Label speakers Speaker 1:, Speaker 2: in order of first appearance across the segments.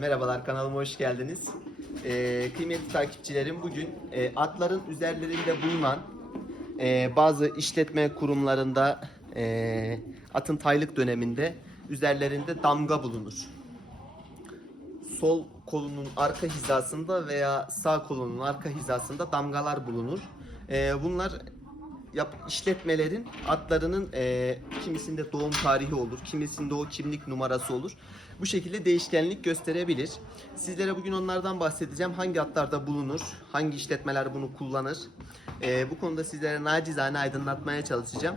Speaker 1: Merhabalar kanalıma hoş geldiniz. Ee, kıymetli takipçilerim bugün e, atların üzerlerinde bulunan e, bazı işletme kurumlarında e, atın taylık döneminde üzerlerinde damga bulunur. Sol kolunun arka hizasında veya sağ kolunun arka hizasında damgalar bulunur. E, bunlar yap, işletmelerin atlarının e, kimisinde doğum tarihi olur, kimisinde o kimlik numarası olur. Bu şekilde değişkenlik gösterebilir. Sizlere bugün onlardan bahsedeceğim. Hangi atlarda bulunur, hangi işletmeler bunu kullanır. E, bu konuda sizlere nacizane aydınlatmaya çalışacağım.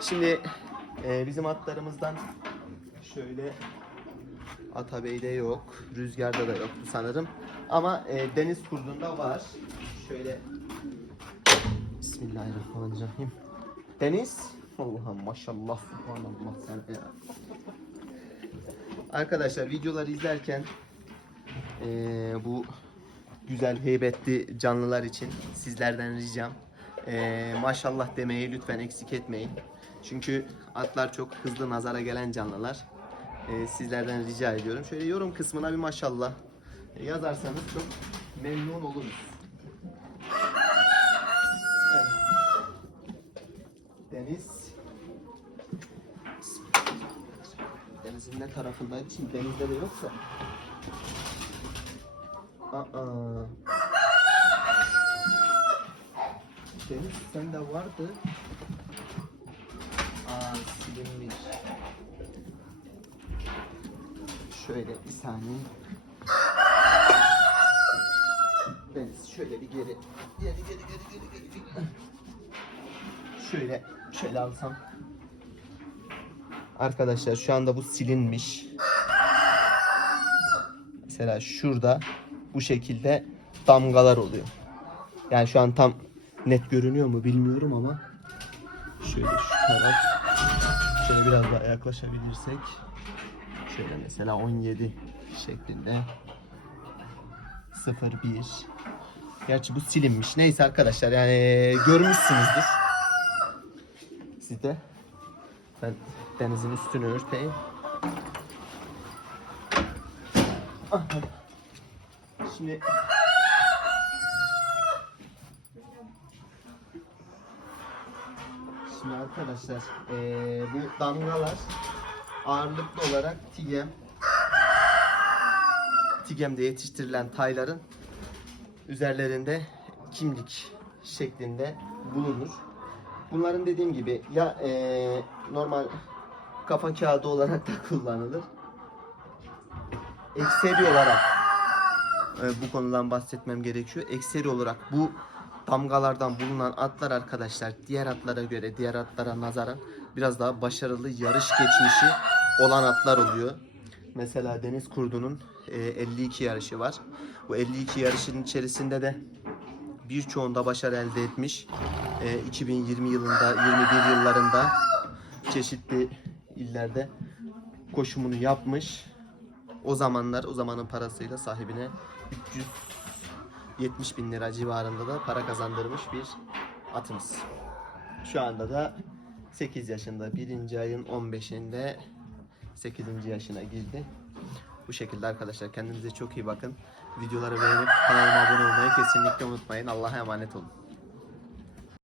Speaker 1: Şimdi e, bizim atlarımızdan şöyle Atabey'de yok, Rüzgar'da da yok sanırım. Ama e, deniz kurdunda var. Şöyle Bismillahirrahmanirrahim. Deniz. Allah'ım maşallah subhanallah. Arkadaşlar videoları izlerken eee, bu güzel heybetli canlılar için sizlerden ricam eee, maşallah demeyi lütfen eksik etmeyin. Çünkü atlar çok hızlı nazara gelen canlılar. Eee, sizlerden rica ediyorum. Şöyle yorum kısmına bir maşallah yazarsanız çok memnun oluruz. Deniz. Denizin ne tarafındaydı? Şimdi denizde de yoksa. Aa. Deniz sende vardı. Aa silinmiş. Şöyle bir saniye. Deniz şöyle bir geri. Geri geri geri geri geri. geri. Şöyle şöyle alsam. Arkadaşlar şu anda bu silinmiş. Mesela şurada bu şekilde damgalar oluyor. Yani şu an tam net görünüyor mu bilmiyorum ama şöyle şu taraf şöyle biraz daha yaklaşabilirsek şöyle mesela 17 şeklinde 01 Gerçi bu silinmiş. Neyse arkadaşlar yani görmüşsünüzdür. Siz ben denizin üstünü örteyim. Şimdi Şimdi arkadaşlar eee, bu damgalar ağırlıklı olarak tigem Tigem'de yetiştirilen tayların üzerlerinde kimlik şeklinde bulunur. Bunların dediğim gibi ya eee, normal kafa kağıdı olarak da kullanılır. Ekseri olarak e, bu konudan bahsetmem gerekiyor. Ekseri olarak bu damgalardan bulunan atlar arkadaşlar diğer atlara göre, diğer atlara nazaran biraz daha başarılı yarış geçmişi olan atlar oluyor. Mesela Deniz Kurdu'nun e, 52 yarışı var. Bu 52 yarışın içerisinde de birçoğunda başarı elde etmiş. E, 2020 yılında, 21 yıllarında çeşitli illerde koşumunu yapmış. O zamanlar, o zamanın parasıyla sahibine 370 bin lira civarında da para kazandırmış bir atımız. Şu anda da 8 yaşında, birinci ayın 15'inde 8. yaşına girdi. Bu şekilde arkadaşlar kendinize çok iyi bakın. Videoları beğenip kanalıma abone olmayı kesinlikle unutmayın. Allah'a emanet olun.